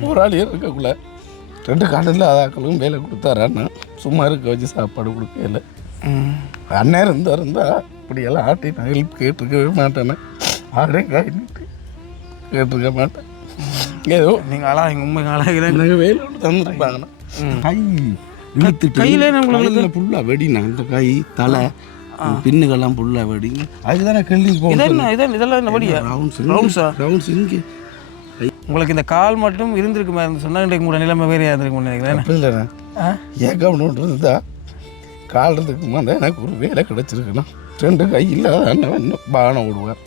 போராளி இருக்கக்குள்ள. ரெண்டு காலில் அதாக்களும் வேலை கொடுத்தாரண்ணா சும்மா இருக்க வச்சு சாப்பாடு கொடுக்கல அண்ணன் இருந்தா இருந்தா இப்படியெல்லாம் ஆட்டி நான் ஹெல்ப் கேட்டிருக்கவே மாட்டேனே ஆடே காயிட்டு கேட்டிருக்க மாட்டேன். ஏதோ நீங்கள் அழகா எங்கள் உண்மை அழகில் எனக்கு வேலை ஒன்று தந்துருப்பாங்கண்ணா கை இழுத்துட்டு கையிலே நம்மளுக்கு ஃபுல்லாக வெடிண்ணா இந்த கை தலை பின்னுக்கெல்லாம் ஃபுல்லாக வெடி அதுதானே இது போகும் என்ன இதெல்லாம் இதெல்லாம் என்ன படியா ரவுண்ட்ஸ் ரவுண்ட்ஸா ரவுண்ட்ஸ் இங்கே. உங்களுக்கு இந்த கால் மட்டும் இருந்திருக்குமே இருந்து சொன்னால் இன்றைக்கு கூட நிலைமை வேறையாக இருந்திருக்கும் நினைக்கிறேன். அப்படி இல்லைண்ணா ஆ? ஏக்கம் இருந்தா காலத்துக்கு மேலே எனக்கு ஒரு வேலை கிடச்சிருக்குண்ணா. ரெண்டு கை இல்லாத இன்னும் பானம் விடுவார்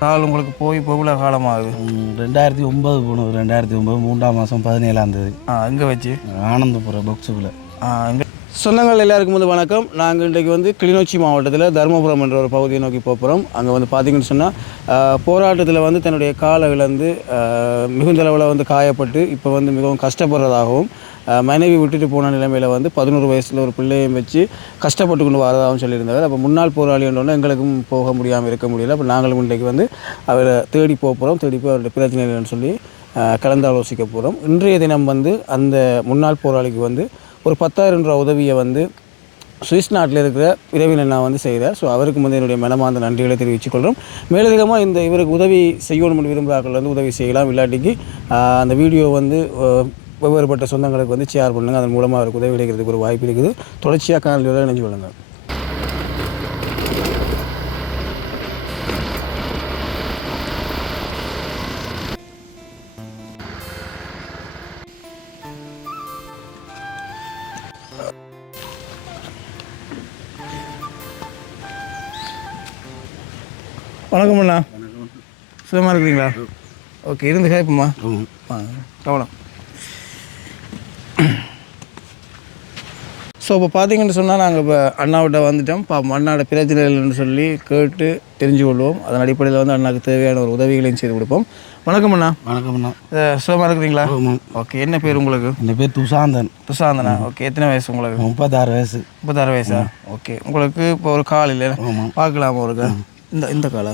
கால் உங்களுக்கு போய் இப்போ இவ்வளோ காலமாகுது. ரெண்டாயிரத்தி ஒம்பது போனது. ரெண்டாயிரத்தி ஒம்பது மூன்றாம் மாதம் பதினேழாம் தேதி. ஆ இங்கே வச்சு? ஆனந்தபுரம் பாக்ஸுக்குள்ள ஆ இங்கே சொந்தங்கள் எல்லாருக்கும் வந்து வணக்கம். நாங்கள் இன்றைக்கு வந்து கிளிநொச்சி மாவட்டத்தில் தருமபுரம் என்ற ஒரு பகுதியை நோக்கி போகிறோம் அங்கே வந்து பார்த்தீங்கன்னு சொன்னால் போராட்டத்தில் வந்து தன்னுடைய காலை இழந்து மிகுந்த அளவில் வந்து காயப்பட்டு இப்போ வந்து மிகவும் கஷ்டப்படுறதாகவும் மனைவி விட்டுட்டு போன நிலைமையில் வந்து பதினோரு வயசில் ஒரு பிள்ளையும் வச்சு கஷ்டப்பட்டு கொண்டு வரதாகவும் சொல்லியிருந்தவர் அப்போ முன்னாள் போராளி என்றோன்னா எங்களுக்கும் போக முடியாமல் இருக்க முடியல. அப்போ நாங்களும் இன்றைக்கு வந்து அவரை தேடி போக போகிறோம் தேடி போய் அவருடைய பிரச்சனை இல்லைன்னு சொல்லி கலந்து ஆலோசிக்க போகிறோம் இன்றைய தினம் வந்து அந்த முன்னாள் போராளிக்கு வந்து ஒரு பத்தாயிரம் ரூபா உதவியை வந்து சுவிஸ் நாட்டில் இருக்கிற உறவினர் நான் வந்து செய்கிறார். ஸோ அவருக்கு வந்து என்னுடைய மனமார்ந்த நன்றிகளை தெரிவித்துக் கொள்கிறோம் மேலதிகமாக இந்த இவருக்கு உதவி செய்யணும் விரும்புகிறார்கள் வந்து உதவி செய்யலாம். இல்லாட்டிக்கு அந்த வீடியோ வந்து வெவ்வேறுபட்ட சொந்தங்களுக்கு வந்து ஷேர் பண்ணுங்கள் அதன் மூலமாக அவருக்கு உதவி கிடைக்கிறதுக்கு ஒரு வாய்ப்பு இருக்குது. தொடர்ச்சியாக காணொலியோட நினைஞ்சு கொள்ளுங்கள். வணக்கம் அண்ணா. சுகமாக இருக்கிறீங்களா? ஓகே இருந்து கேட்போம்மா. ஆ கவனம் ஸோ இப்போ பார்த்தீங்கன்னு சொன்னால் நாங்கள் இப்போ அண்ணாவிட்ட வந்துட்டோம். பாப்போம் அண்ணாவோட பிரச்சனைகள்னு சொல்லி கேட்டு தெரிஞ்சு கொள்வோம். அதன் அடிப்படையில் வந்து அண்ணாக்கு தேவையான ஒரு உதவிகளையும் செய்து கொடுப்போம். வணக்கம் அண்ணா. வணக்கம்ண்ணா சுகமாக இருக்கிறீங்களா. ஓகே என்ன பேர் உங்களுக்கு? என் பேர் துஷாந்தன். துஷாந்தனா? ஓகே எத்தனை வயசு உங்களுக்கு? முப்பத்தாறு வயசு. முப்பத்தாறு வயசா? ஓகே உங்களுக்கு இப்போ ஒரு கால் இல்லை பார்க்கலாமா ஒரு இந்த இந்த காலா?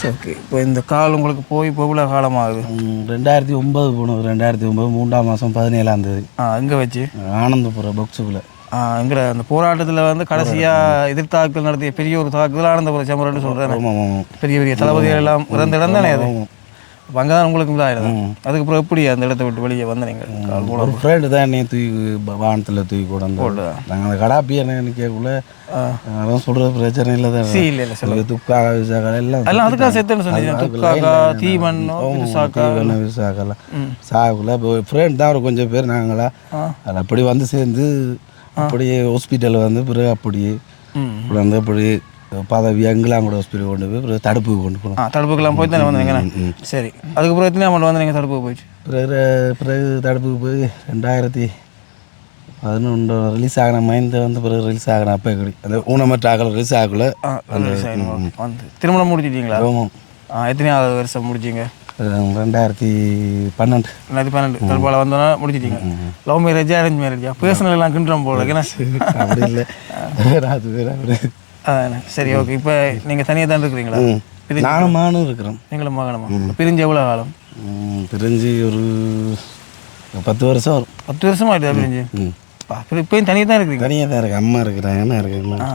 சரி ஓகே இப்போ இந்த கால் உங்களுக்கு போய் இப்போ இவ்வளோ காலமாகுது? ரெண்டாயிரத்தி ஒம்பது போனது. ரெண்டாயிரத்தி ஒம்பது மூன்றாம் மாதம் பதினேழாம் தேதி. ஆ இங்கே வச்சு? ஆனந்தபுரம் பாக்ஸுக்குள்ள ஆ எங்கிற அந்த போராட்டத்தில் வந்து கடைசியாக எதிர்த்தாக்குதல் நடத்திய பெரிய ஒரு தாக்குதல் ஆனந்தபுரம் சமரன்னு சொல்கிறேன் பெரிய பெரிய தளபதிகள் எல்லாம் இறந்த இடம் தானே அது அப்போ அங்கே தான் உங்களுக்கு இதாகிடுது அதுக்கப்புறம் எப்படி அந்த இடத்த விட்டு வெளியே வந்து நீங்கள்? ஃப்ரெண்டு தான் என்னை தூக்கி வானத்தில் தூக்கி போடுதா? நாங்கள் அந்த கடாப்பி என்ன நிற்கக்குள்ள அதான் சொல்கிற பிரச்சனை இல்லை தான். இல்லை இல்லை சொல்லுங்க துக்காக விசாக்கள் எல்லாம் எல்லாம் அதுக்காக சேர்த்துன்னு சொன்னீங்க. தீமண்ணோ சாக்கா. தீவன விசாக்கெல்லாம் சாகுல இப்போ ஃப்ரெண்ட் தான் ஒரு கொஞ்சம் பேர் நாங்களா. அதில் அப்படி வந்து சேர்ந்து அப்படியே ஹாஸ்பிட்டல் வந்து பிறகு அப்படியே அப்படி பதவி அங்கெல்லாம் கூட ஹாஸ்பிட்டல் கொண்டு போய் பிறகு தடுப்புக்கு கொண்டு ஆ தடுப்புக்கெல்லாம் போய் தானே வந்தீங்கண்ணே சரி. அதுக்கப்புறம் எத்தனை அமௌண்ட் வந்து நீங்கள் தடுப்புக்கு போயிடுச்சு பிறகு பிறகு தடுப்புக்கு போய் ரெண்டாயிரத்தி பதினொன்று ரிலீஸ் ஆகின மைந்த வந்து பிறகு ரிலீஸ் ஆகின அப்போ எப்படி அந்த ஊனமற்ற ஆகல ரிலீஸ் ஆகல? வந்து திருமணம் முடிச்சிட்டீங்களா? ஆமாம் ஆ எத்தனையாவது வருஷம் முடிச்சிங்க? ரெண்டாயிரத்தி பன்னெண்டு. ரெண்டாயிரத்தி பன்னெண்டு. தடுப்பால் வந்தோன்னா முடிச்சிட்டீங்க. லவ் மேரேஜா அரேஞ்ச் மேரேஜா பேர்சனல் எல்லாம் கிண்டுறோம் போல ஏன்னா அப்படி இல்லை. அதானே. சரி ஓகே இப்போ நீங்கள் தனியாக தான் இருக்கிறீங்களா. நானும் மானும் இருக்கிறோம். நீங்களும் மகனமா? பிரிஞ்சு எவ்வளோ காலம்? பிரிஞ்சு ஒரு பத்து வருஷம் வரும். பத்து வருஷமா ஆயிடுதா பிரிஞ்சு? அப்புறம் இப்போயும் தனியாக தான் இருக்கிறீங்க? தனியாக தான் இருக்கு அம்மா இருக்கிறாங்க என்ன இருக்குங்க ஆ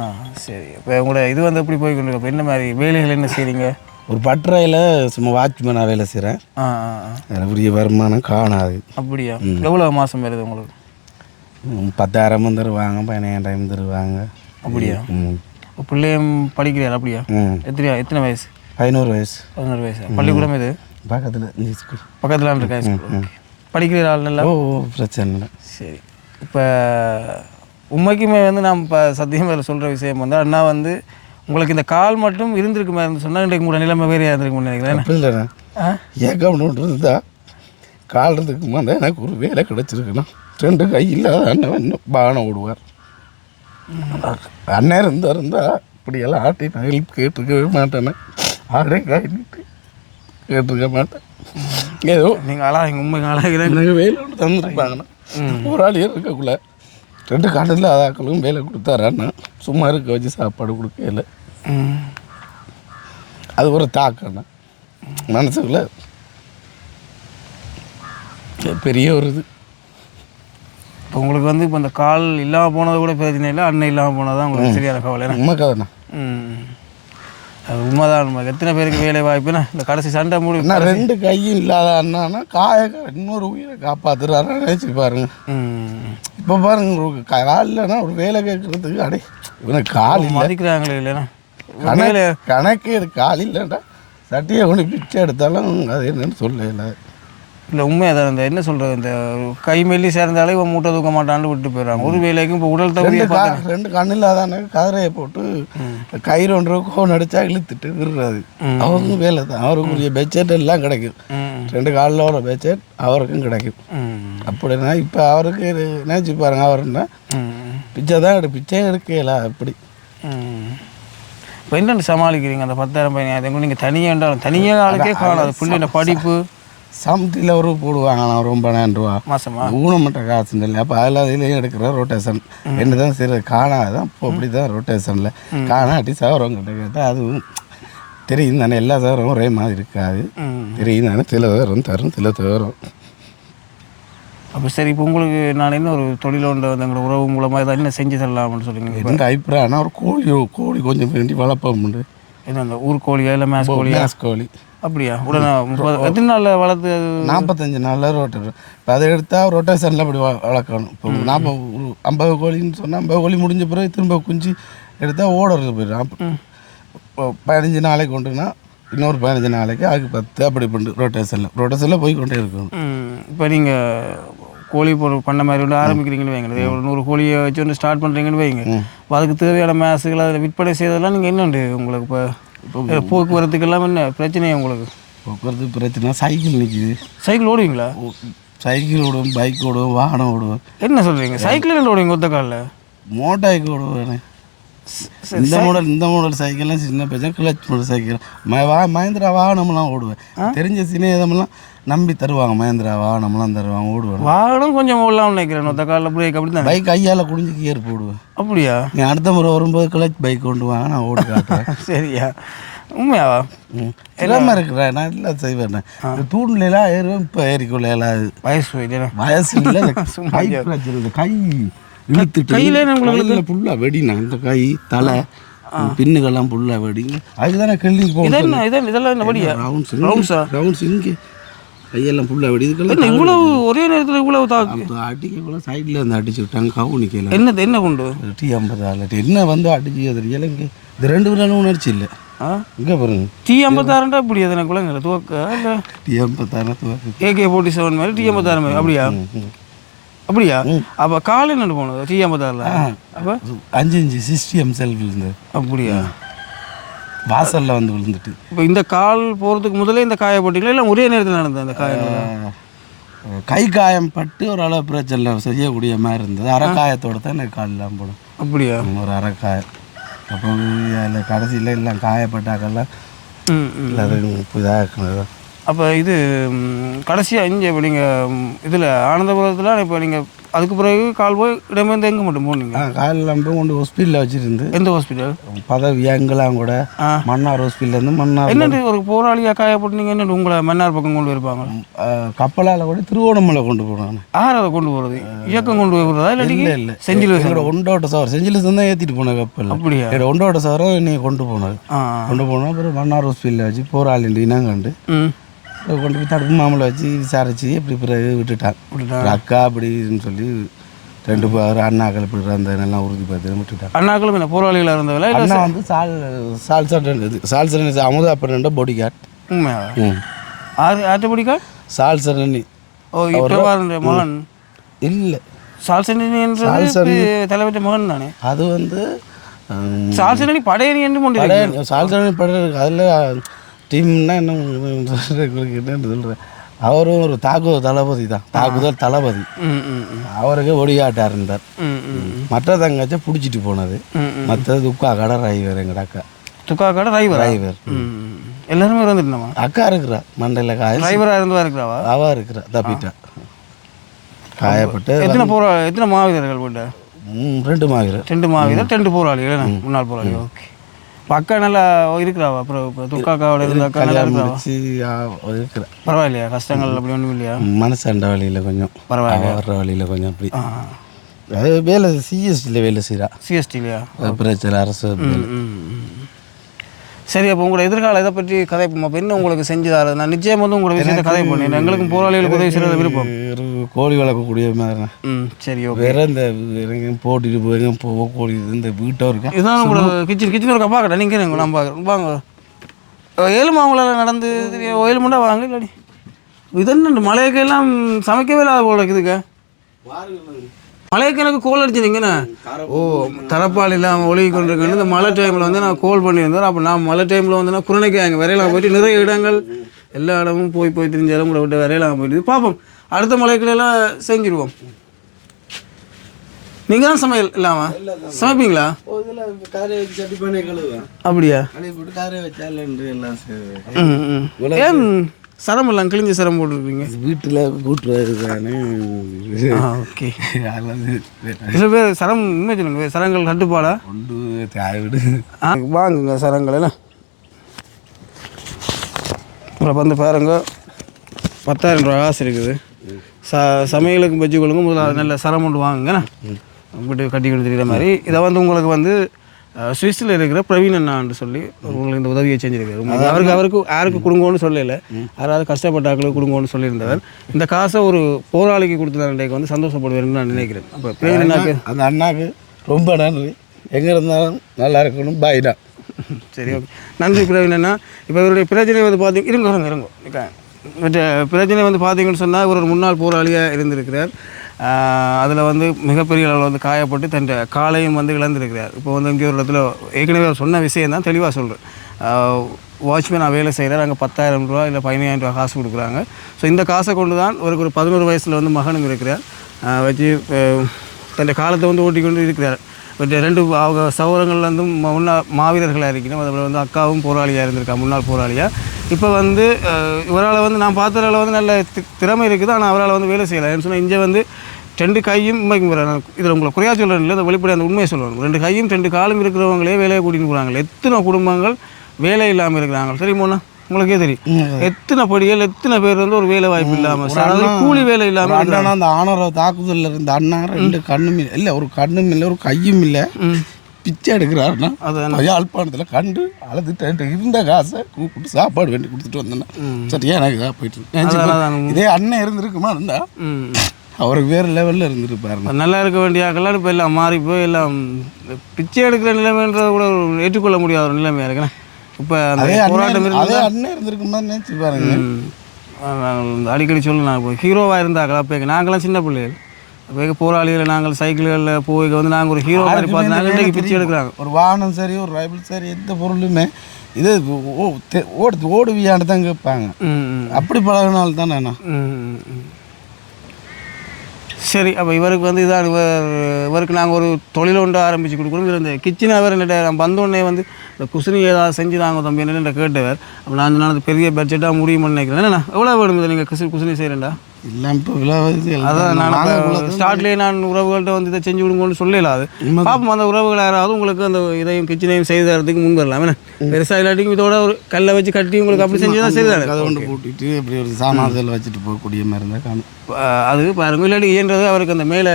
சரி. இப்போ உங்களோட இது வந்து எப்படி போய் கொண்டு இருக்கு? என்ன மாதிரி வேலைகள் என்ன செய்றீங்க? ஒரு பட்டறையில் சும்மா வாட்ச்மேனாக வேலை செய்கிறேன் பெரிய வருமானம் காணாது. அப்படியா? எவ்வளோ மாதம் வருது உங்களுக்கு? ம், பத்தாயிரமும் தருவாங்க பதினாயிரம் தருவாங்க. அப்படியா? இப்போ பிள்ளையும் படிக்கிறார் அப்படியா? ம். எத்தனை வயசு? பதினோரு வயசு. பதினோரு வயசு? பள்ளிக்கூடம் இது பக்கத்தில் இந்த ஸ்கூல் பக்கத்தில் இருக்கா ஸ்கூல் படிக்கிற ஆள் நல்லா? ஓ பிரச்சனை இல்லை. சரி. இப்போ உண்மைக்குமே வந்து நான் இப்போ சத்தியம் அதில் சொல்கிற விஷயம் வந்து அண்ணா வந்து உங்களுக்கு இந்த கால் மட்டும் இருந்திருக்குமே இருந்து சொன்னால் இன்றைக்கு கூட நிலைமை வேறையாக இருந்திருக்கும்னு நினைக்கிறேன். இல்லைண்ணா ஏக்கம் இருந்தா காலத்துக்கு மேலே எனக்கு ஒரு வேலை கிடச்சிருக்குண்ணா. ரெண்டு கை இல்லாத அண்ணன் இன்னும் பானம் விடுவார் அண்ணன் இருந்தா இருந்தா இப்படியெல்லாம் ஆட்டி நான் ஹெல்ப் கேட்டிருக்கவே மாட்டேனே. ஆடே காயிட்டு கேட்டிருக்க மாட்டேன். ஏதோ நீங்கள் அழகா எங்கள் உண்மை அழகிற எனக்கு வேலை ஒன்று தந்துருப்பாங்கண்ணா. போராளி இருக்கக்குள்ள ரெண்டு காலில் அதாக்களும் வேலை கொடுத்தாரு அண்ணா சும்மா இருக்க வச்சு சாப்பாடு கொடுக்கல. அது ஒரு தாக்கண்ணா. மனசுக்குள்ள பெரிய ஒரு இது. இப்போ உங்களுக்கு வந்து இப்போ இந்த கால் இல்லாமல் போனது கூட பிரச்சனை இல்லை அண்ணன் இல்லாமல் போனது தான் உங்களுக்கு சரியான கவலை? உண்மை ம். அது உண்மைதான். உண்மை எத்தனை பேருக்கு வேலை வாய்ப்புனா இந்த கடைசி சண்டை மூடி ரெண்டு கையும் இல்லாத அண்ணானா காய இன்னொரு உயிரை காப்பாத்துறாரு நினைச்சு பாருங்க. ம். இப்போ பாருங்க ஒரு கால் இல்லைன்னா ஒரு வேலை கேட்கறதுக்கு அடே இவனுக்கு கால் மதிக்கிறாங்களே இல்லைன்னா கணக்கு கணக்கு கால் இல்லைடா. சட்டியை கொண்டு பிச்சை எடுத்தாலும் அது என்னன்னு சொல்லல. இல்லை உண்மையாக தான் இந்த என்ன சொல்கிறது இந்த கை மெல்லி சேர்ந்தாலே இவன் மூட்டை தூக்க மாட்டான்னு விட்டு போயிடுறாங்க ஒரு வேலைக்கும் இப்போ உடல் தகுதியை ரெண்டு கண்ணு இல்லாதானே கதிரையை போட்டு கயிறு ஒன்று கோன் அடிச்சா இழுத்துட்டு விடுறாது அவருக்கும் வேலை தான். அவருக்குரிய பெட்ஷெட் எல்லாம் கிடைக்கும். ரெண்டு காலில் ஒரு பெட்ஷெட் அவருக்கும் கிடைக்கும். அப்படின்னா இப்போ அவருக்கு நினச்சி பாருங்க அவருன்னா பிச்சை தான் எடு பிச்சை எடுக்கல அப்படி. இப்போ என்னென்னு சமாளிக்கிறீங்க? அந்த பத்தாயிரம் பையன் அதை நீங்கள் தனியாக இருந்தாலும் தனியாக ஆளுக்கே காணாது. பிள்ளைங்க படிப்பு. சமத்தில் ஒரு போடுவாங்க நான் ரொம்ப ரூபா. மாசமா? ஊனமட்ட காசு இல்லை. அப்போ அதில் இதுலேயும் எடுக்கிற ரொட்டேஷன் என்ன தான் சரி காணாதான் இப்போ அப்படி தான் ரொட்டேஷனில் காணாட்டி சவரவங்கிட்ட கேட்டால் அதுவும் தெரியும் தானே. எல்லா சவரமும் ஒரே மாதிரி இருக்காது. தெரியும் தானே. சில தரும் தரும் சில தரும் அப்போ சரி இப்போ உங்களுக்கு நான் என்ன ஒரு தொழில் ஒன்று வந்து எங்களோட உறவு மூலமாக ஏதாவது என்ன செஞ்சு தரலாம்னு சொல்லுங்க எந்த அபிப்பிராயம் ஆனால் ஒரு கோழி கோழி கொஞ்சம் வேண்டி வளர்ப்போம் என்ன அந்த ஊர் கோழியா இல்லை மேஸ் கோழியா? மேஸ் கோழி. அப்படியா? உடனே முப்பது எத்தனை நாளில் வளர்த்து நாற்பத்தஞ்சு நாளில் ரோட்டர். இப்போ அதை எடுத்தால் ரொட்டேஷனில் அப்படி வ- வளர்க்கணும். இப்போ நாற்பது ஐம்பது கோழின்னு சொன்னால் ஐம்பது கோழி முடிஞ்ச பிறகு திரும்ப குஞ்சு எடுத்தால் ஓடுறது போயிடும். இப்போ பதினஞ்சு நாளைக்கு கொண்டுனா இன்னொரு பதினஞ்சு நாளைக்கு அதுக்கு பத்து அப்படி பண்ணு ரொட்டேஷனில் ரொட்டேஷனில் போய் கொண்டே இருக்கணும். இப்போ நீங்கள் கோழி பொருள் பண்ண மாதிரி ஒன்று ஆரம்பிக்கிறீங்கன்னு வைங்க ஒரு நூறு கோழியை வச்சு ஒன்று ஸ்டார்ட் பண்ணுறீங்கன்னு வைங்க. அதுக்கு தேவையான மேஸுகள் அதில் விற்பனை செய்ததெல்லாம் நீங்கள் என்னண்டு உங்களுக்கு இப்போ? போக்குவரத்துக்கெல்லாம் என்ன பிரச்சனையா உங்களுக்கு? போக்குவரத்து பிரச்சனை சைக்கிள் நிற்கிது சைக்கிள் ஓடுவீங்களா? சைக்கிள் ஓடுவோம் பைக் ஓடுவோம் வாகனம் ஓடுவோம் என்ன சொல்கிறீங்க சைக்கிள் என்ன ஓடுவீங்க ஒத்த காலில்? மோட்டாய்க்கு ஓடுவேன் இந்த மாடல் இந்த மாடல் சைக்கிள்லாம் சின்ன பிரச்சனை கிளச் மாடல் சைக்கிள். ம வா மகேந்திரா வாகனம்லாம் ஓடுவேன். தெரிஞ்ச சிநேகமெல்லாம் நம்பி தருவாங்க மகேந்திரா வாகனம்லாம் தருவாங்க ஓடுவேன் வாகனம் கொஞ்சம் ஓடலாம்னு நினைக்கிறேன். ஒத்த காலில் பிரேக் அப்படி தான் பைக் கையால் குடிஞ்சு கியர் போடுவேன். அப்படியா? நீ அடுத்த முறை வரும்போது கிளச் பைக் கொண்டு வாங்க நான் ஓடி காட்டுறேன். சரியா? உண்மையாவா? ம். திறமை இருக்கிறேன். நான் இல்லை செய்வேன். தூண்லாம் ஏறுவேன் இப்போ ஏறிக்கொள்ள இயலாது. வயசு வயசு இல்லை கை கை இழுத்துட்டு கையில கையில் ஃபுல்லாக வெடினா இந்த கை தலை பின்னுக்கெல்லாம் ஃபுல்லாக வெடி. அதுதானே கிள்ளி போகணும் இதென்ன இதெல்லாம் இதெல்லாம் என்ன படியா ரவுண்ட்ஸ் ரவுண்ட்ஸா ரவுண்ட்ஸ் இங்கே. கையெல்லாம் ஃபுல்லாக வெடி. இதுக்கெல்லாம் இவ்வளவு ஒரே நேரத்தில் இவ்வளவு தாக்கு அப்போ அடிக்கக்குள்ள சைடில் இருந்து அடிச்சு விட்டாங்க. கவுனிக்கல என்னது என்ன கொண்டு? டி ஐம்பது ஆள் என்ன வந்து அடிச்சு அது இலங்கை இது ரெண்டு பேரும் உணர்ச்சி இல்லை. இங்கே பாருங்க. டி ஐம்பத்தாறுண்டா இப்படி எதனா குழந்தை துவக்க? இல்லை? டி ஐம்பத்தாறு துவக்கு. ஏகே ஃபோர்ட்டி செவன் மாதிரி டி ஐம்பத்தாறு மாதிரி. அப்படியா? அப்படியா? அப்போ காலை என்ன போனது? டி ஐம்பத்தாறில்? அப்போ? அஞ்சு அஞ்சு சிஸ்டிஎம் செல்ஃப் இருந்தது. அப்படியா? வாசலில் வந்து விழுந்துட்டு. இப்போ இந்த கால் போகிறதுக்கு முதல்ல இந்த காய போட்டிங்களா? இல்லை ஒரே நேரத்தில் நடந்தது அந்த காயம் கை காயம் பட்டு ஒரு அளவு பிரச்சனை செய்யக்கூடிய மாதிரி இருந்தது. அரைக்காயத்தோட தான் எனக்கு காலெல்லாம் போடும். அப்படியா? ஒரு அரைக்காயம் அப்போ அதில் கடைசியில் எல்லாம் காயப்பட்டாக்கெல்லாம் அது இதாக இருக்கிறது அப்போ இது கடைசியாக இங்கே இப்போ நீங்கள் இதில் ஆனந்தபுரத்தில் இப்போ நீங்கள் அதுக்கு பிறகு கால் போய் இடமேந்து எங்கே மட்டும் போனீங்க? ஆ காலெல்லாம் போய் கொண்டு ஹாஸ்பிட்டலில் வச்சுருந்து. எந்த ஹாஸ்பிட்டல் பதவி எங்கெல்லாம் கூட. மன்னார் ஹாஸ்பிட்டல்லேருந்து மன்னார் என்னது ஒரு போராளியாக காயப்பட்டீங்க? என்னது உங்களை மன்னார் பக்கம் கொண்டு போயிருப்பாங்க? கப்பலால் கூட திருவோணமலை கொண்டு போனாங்க யார் அதை கொண்டு போகிறது இயக்கம் கொண்டு போய் போகிறதா இல்லை இல்லாட்டி இல்லை செஞ்சில் எங்களோட ஒண்டோட்ட சவர் செஞ்சில் தான் ஏற்றிட்டு போன கப்பல் அப்படியா? என்னோட ஒண்டோட்ட சவரம் நீ கொண்டு போனது ஆ கொண்டு போனோம் அப்புறம் மன்னார் ஹாஸ்பிட்டலில் வச்சு போராளிண்டு இனங்கண்டு. கொண்டு போய் தடுப்பு மாமலை வச்சு விசாரிச்சு இப்படி பிறகு விட்டுட்டான். விட்டுட்டான். அக்கா அப்படின்னு சொல்லி ரெண்டு பேர் அண்ணாக்கள் இப்படி இருந்ததெல்லாம் உறுதி பார்த்து விட்டுட்டான். அண்ணாக்களும் என்ன போராளிகளாக இருந்தவங்களா அண்ணா வந்து சால் சால் சட்டன் இது. சால் சரணி அமுதா பண்ண பாடி கார்டு ம். ஆறு ஆட்டப்படிக்கா சால் சரணி ஓ இப்போ மகன். இல்லை. சால்சனின்றது தலைவற்ற மகன் தானே? அது வந்து ம், சால்சனி படையணி என்று சால் சரணி இருக்கு அதில் டீம்னா என்ன உங்களுக்கு என்னன்னு சொல்கிறேன் அவரும் ஒரு தாக்குதல் தளபதி தான். தாக்குதல் தளபதி. அவருக்கு ஒடியாட்டா இருந்தார். மற்ற தங்கச்ச பிடிச்சிட்டு போனது. ம் ம் மற்றது துக்கா கடை டிரைவர் எங்கட அக்கா. துக்கா கடை டிரைவர்? டிரைவர். எல்லாருமே இருந்துட்டோமா அக்கா இருக்கிறா. மண்டையில் காய டிரைவராக இருந்தவா இருக்கிறாவா? அவா இருக்கிறா. தப்பிட்டா. காயப்பட்டு எத்தனை போரா எத்தனை மாவீரர்கள் போட்ட ம், ரெண்டு மாகிற ரெண்டு மாவீரர் ரெண்டு போராளிகள்? முன்னாள் போராளி ஓகே. அக்கா நல்லா இருக்கிறாவா? அப்புறம் துக்காக்காவோட இருந்த அக்கா நல்லா இருக்கிறேன் பரவாயில்லையா? கஷ்டங்கள் அப்படி ஒன்றும் இல்லையா? மனசாண்ட வழியில் கொஞ்சம். பரவாயில்ல. வர்ற வழியில் கொஞ்சம் அப்படி. அது வேலை சிஎஸ்டியில் வேலை செய்கிறா சிஎஸ்டிலையா? பிரச்சனை அரசு. சரி அப்போ உங்களோட எதிர்காலம் இதை பற்றி கதை அப்போ என்ன உங்களுக்கு செஞ்சு தரது? நான் நிச்சயம் வந்து உங்களோட விஷயத்தை கதை பண்ணேன் எங்களுக்கும் போராளிகளுக்கு உதவி செய்கிறது விருப்பம். கோழி வளர்க்கக்கூடிய மாதிரி ம் சரி ஓகே. வேற இந்த எங்கேயும் போட்டிட்டு போய் போக கோழி இது இந்த வீட்டை இருக்கா? இதுதான் உங்களோட கிச்சன் கிச்சன் ஒரு பார்க்கட்டா நீங்கள் நான் பார்க்குறேன் வாங்க. ஏழுமா அவங்களால நடந்து ஏழு மண்டா வாங்க இல்லாடி இது என்ன மழைக்கெல்லாம் சமைக்கவே இல்லாத போல இருக்குதுங்க மழைக்கு எனக்கு கோல் அடிச்சிருங்கண்ணே ஓ தரப்பால் இல்லாமல் ஒழுகி கொண்டிருக்கேன். இந்த மழை டைமில் வந்து நான் கால் பண்ணியிருந்தேன். அப்போ நான் மழை டைமில் வந்து நான் குரணைக்காங்க வரையலாம் போயிட்டு நிறைய இடங்கள் எல்லா இடமும் போய் போய் தெரிஞ்சாலும் கூட விட்டு வரையலாம் போயிட்டு பார்ப்போம். அடுத்த மலைக்குள்ளெல்லாம் செஞ்சிருவோம். நீங்கள் தான் சமையல் இல்லாமல் சமைப்பீங்களா? அப்படியா. ஏன் சரம் எல்லாம் கிழிஞ்ச சரம் போட்டுருக்கீங்க வீட்டில் கூட்டுறது தானே ஆ ஓகே. சில பேர் சரம் உண்மை சொல்லுங்க சரங்கள் கட்டுப்பாடா? கொண்டு தேவை விடு ஆ, வாங்குங்க சரங்கள் எல்லாம். அப்புறம் வந்து பாருங்க பத்தாயிரம் ரூபா காசு இருக்குது. ச சமையலுக்கு பஜ்ஜி கொள்ளுங்க முதல்ல நல்ல சரம் ஒன்று வாங்குங்கண்ணா வீட்டு கட்டி கொடுத்துருக்கிற மாதிரி. இதை வந்து உங்களுக்கு வந்து சுவிஸில் இருக்கிற பிரவீன் அண்ணான்னு சொல்லி உங்களுக்கு இந்த உதவியை செஞ்சிருக்காரு. அவருக்கு அவருக்கு யாருக்கு கொடுங்கோன்னு சொல்லல. யாராவது கஷ்டப்பட்ட ஆட்களுக்கு கொடுங்கோன்னு சொல்லியிருந்தவர். இந்த காசை ஒரு போராளிக்கு கொடுத்ததாண்டைக்கு வந்து சந்தோஷப்படுவேன்னு நான் நினைக்கிறேன். அப்போ பிரவீன் அண்ணாக்கு அந்த அண்ணாக்கு ரொம்ப நன்றி. எங்கே இருந்தாலும் நல்லா இருக்கணும் பாய் தான் சரி ஓகே நன்றி பிரவீன் அண்ணா. இப்போ இவருடைய பிரச்சனை வந்து பார்த்தீங்க இருங்க இருங்க இருங்க. பிரச்சனை வந்து பார்த்தீங்கன்னு சொன்னால் ஒரு முன்னாள் போராளியாக இருந்திருக்கிறார். அதில் வந்து மிகப்பெரிய அளவில் வந்து காயப்பட்டு தன் காலையும் வந்து இழந்திருக்கிறார். இப்போ வந்து இங்கே ஒரு இடத்துல ஏற்கனவே சொன்ன விஷயம் தான் தெளிவாக சொல்கிறேன் வாட்ச்மேன் வேலை செய்கிறார் அங்கே பத்தாயிரம் ரூபா இல்லை பதினாயிரம் ரூபா காசு கொடுக்குறாங்க. ஸோ இந்த காசை கொண்டு தான் ஒரு ஒரு பதினோரு வயசில் வந்து மகனும் இருக்கிறார். வச்சு தன் காலத்தை வந்து ஓட்டிக்கொண்டு இருக்கிறார். ரெண்டு அவங்க சகோதரங்கள் வந்து முன்னாள் மாவீரர்களாக இருக்கணும். அதுபோல் வந்து அக்காவும் போராளியாக இருந்திருக்கா முன்னாள் போராளியாக இப்போ வந்து இவரால் வந்து நான் பார்த்ததில் வந்து நல்ல திறமை இருக்குது. ஆனால் அவரால் வந்து வேலை செய்யலை. ஏன்னு சொன்னால் இங்கே வந்து ரெண்டு கையும் இதில் உங்களை குறையா சொல்கிறேன் இல்லை வெளிப்படை அந்த உண்மையை சொல்லுவாங்க ரெண்டு கையும் ரெண்டு காலும் இருக்கிறவங்களே வேலையை கூட்டின்னு போகிறாங்க எத்தனை குடும்பங்கள் வேலை இல்லாமல் இருக்கிறாங்க. சரி மோனா உங்களுக்கே தெரியும். எத்தனை படிகள் எத்தனை பேர் வந்து ஒரு வேலை வாய்ப்பு இல்லாமல் அதாவது கூலி வேலை இல்லாமல் அண்ணா அந்த ஆணவ தாக்குதலில் இருந்த அண்ணா ரெண்டு கண்ணும் இல்லை இல்லை ஒரு கண்ணும் இல்லை ஒரு கையும் இல்லை. பிச்சை எடுக்கிறாருன்னா யாழ்ப்பாணத்தில் கண்டு அழுதுட்டு இருந்த காசை கூப்பிட்டு சாப்பாடு வேண்டி கொடுத்துட்டு வந்தேன்னா. சரியா எனக்கு இதாக போயிட்டு. இதே அண்ணன் இருந்திருக்குமா இருந்தா? அவருக்கு வேறு லெவலில் இருந்திருப்பாருண்ணா நல்லா இருக்க வேண்டிய ஆக்கெல்லாம் இப்போ எல்லாம் மாறி போய் எல்லாம் பிச்சை எடுக்கிற நிலைமைன்றத கூட ஏற்றுக்கொள்ள முடியாத ஒரு நிலைமையாக இருக்குண்ணே. இப்போ அந்த போராட்டம் அதே அண்ணன் இருந்திருக்குமா நினச்சி பாருங்க. அடிக்கடி சொல்லு நான் இப்போ ஹீரோவாக இருந்தாங்களா அப்போ நாங்களாம் சின்ன பிள்ளைகள். அப்போ போராளிகள் நாங்கள் சைக்கிள்களில் போய் வந்து நாங்கள் ஒரு ஹீரோ மாதிரி பார்த்து நாங்கள் இன்றைக்கு எடுக்கிறாங்க. ஒரு வாகனம் சரி ஒரு ரைபிள் சரி எந்த பொருளுமே இது ஓ- ஓடு ஓடுவியான்னு தான் கேட்பாங்க. அப்படி பழகினால தானே ம். சரி அப்போ இவருக்கு வந்து இதான் இவர் இவருக்கு நாங்கள் ஒரு தொழில் ஒன்று ஆரம்பித்து கொடுக்கணும். இந்த கிச்சனை அவர் நான் வந்தோடனே வந்து இந்த குசினி ஏதாவது செஞ்சு தாங்க தம்பி என்ன கேட்டவர். அப்போ நான் சொன்னேன் அது பெரிய பட்ஜெட்டாக முடியும்னு நினைக்கிறேன். என்னண்ணா எவ்வளோ வேணும் இதை நீங்கள் குசி குசினி செய்கிறேன்டா எல்லாம் இப்போ விழாவது அதான் நான் ஸ்டார்ட்லேயே நான் உறவுகள்கிட்ட வந்து இதை செஞ்சு கொடுங்கன்னு சொல்லல அது. பார்ப்போம் அந்த உறவுகள் யாராவது உங்களுக்கு அந்த இதையும் கிச்சனையும் செய்து தரதுக்கு முன் வரலாம். என்ன? பெருசாக இல்லாட்டியும் இதோட ஒரு கல்லை வச்சு கட்டி உங்களுக்கு அப்படி செஞ்சு தான் சரிதானே கதை கொண்டு போட்டுட்டு இப்படி ஒரு சாமான்கள் வச்சுட்டு போகக்கூடிய மாதிரி இருந்தால் காணும். அது பாருங்க இல்லாட்டி இயன்றது அவருக்கு அந்த மேலே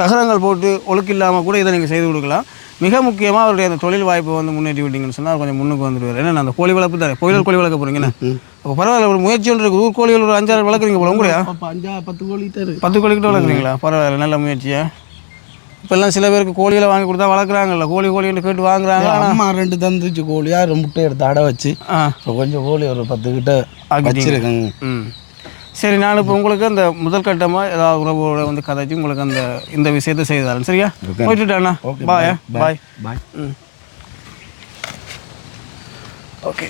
தகரங்கள் போட்டு ஒழுக்கு இல்லாமல் கூட இதை நீங்கள் செய்து கொடுக்கலாம். மிக முக்கியமாக அவருடைய அந்த தொழில் வாய்ப்பை வந்து முன்னேற்றி விட்டீங்கன்னு சொன்னால் கொஞ்சம் முன்னுக்கு வந்துடுவார். ஏன்னா அந்த கோழி வளர்ப்பு தானே? கோயிலர் கோழி வளர்க்க போகிறீங்கண்ணே அப்போ பரவாயில்ல ஒரு முயற்சி ஒன்று இருக்குது ஊர் கோழிகள் ஒரு அஞ்சாறு வளர்க்குறீங்க போல உங்களையா? அப்போ அஞ்சா பத்து இருக்கு. பத்து கோழி கிட்ட வளர்க்குறீங்களா? பரவாயில்ல நல்ல முயற்சியா? இப்போல்லாம் சில பேருக்கு கோழிகளை வாங்கி கொடுத்தா வளர்க்குறாங்கல்ல. கோழி கோழின்னு கேட்டு வாங்குறாங்க. அம்மா ரெண்டு தந்துச்சு கோழியா ஒரு முட்டை எடுத்து அடை வச்சு. இப்போ கொஞ்சம் கோழி ஒரு பத்து கிட்ட. வச்சிருக்கேங்க. சரி நான் இப்போ உங்களுக்கு அந்த முதல் கட்டமாக ஏதாவது உறவோட வந்து கதைச்சு உங்களுக்கு அந்த இந்த விஷயத்தை செய்து தரேன். சரியா? போயிட்டுட்டாண்ணா பாய் பாய் பாய் ம். ஓகே